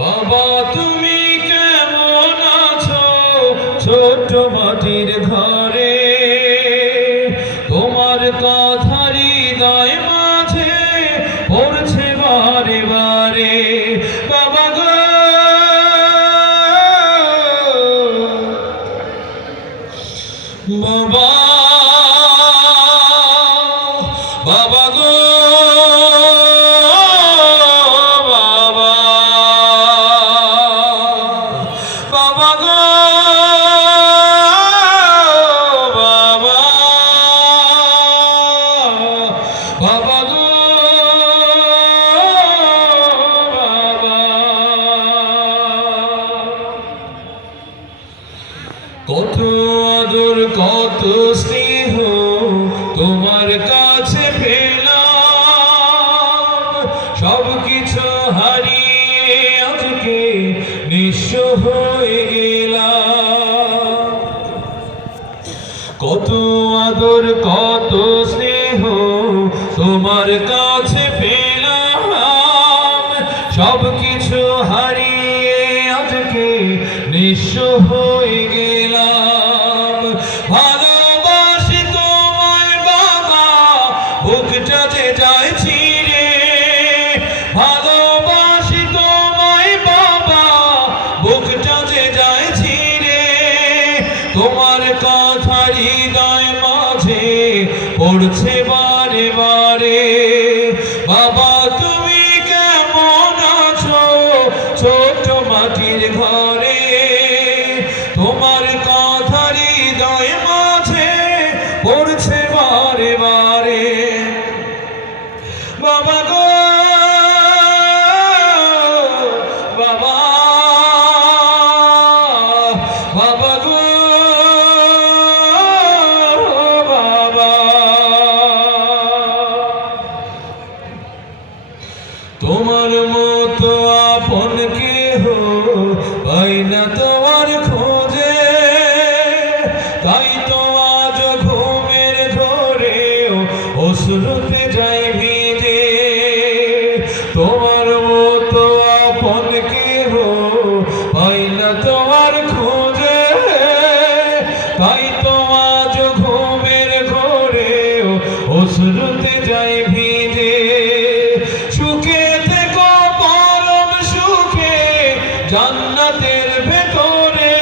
বাবা তুমি কেমন আছো ছোট্ট মাটির ঘরে, তোমার কথা হৃদয় মাঝে পড়ছে বারে বারে। বাবা গো বাবা, বাবা গো বাবা, বাবা গো বাবা, বাবা গো বাবা। কত আদর কত স্নেহ তোমার কাছে পেলাম, সব কিছু হারিয়ে আজকে নিঃস্ব হয়ে গেলাম। কত আদর কত স্নেহ তোমার কাছে পেলাম, সব কিছু হারিয়ে আজকে নিঃস্ব হয়ে গেলাম। ভালোবাসি তোমায় বাবা, বুকটা যে যায় ছিঁড়ে। ভালোবাসি তোমায় বাবা, বুকটা যে যায় ছিঁড়ে। তোমার কথা হৃদয় মাঝে পড়ছে বারে বারে। বাবা তুমি কেমন আছো ছোট মাটির ঘরে, তোমার কথা হৃদয় মাঝে পড়ছে বারে বারে। বাবা গো বাবা, বাবা গো বাবা। তোমার মতো আপন কেহ পাই না তোমার খোঁজে, তাই তো আজ ঘুমের ঘোরেও অশ্রুতে যাই ভিজে। তোমার মতো আপন কেহ পাই না তোমার খোঁজে, তাই তো আজ ঘুমের ঘোরেও অশ্রুতে যাই ভিজে। সুখে থেকো পরম সুখে জান্নাতের ভেতরে,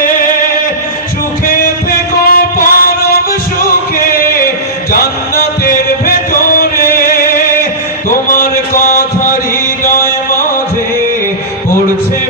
সুখে থেকো পরম সুখে জান্নাতের ভেতরে। তোমার কথা হৃদয় মাঝে পড়ছে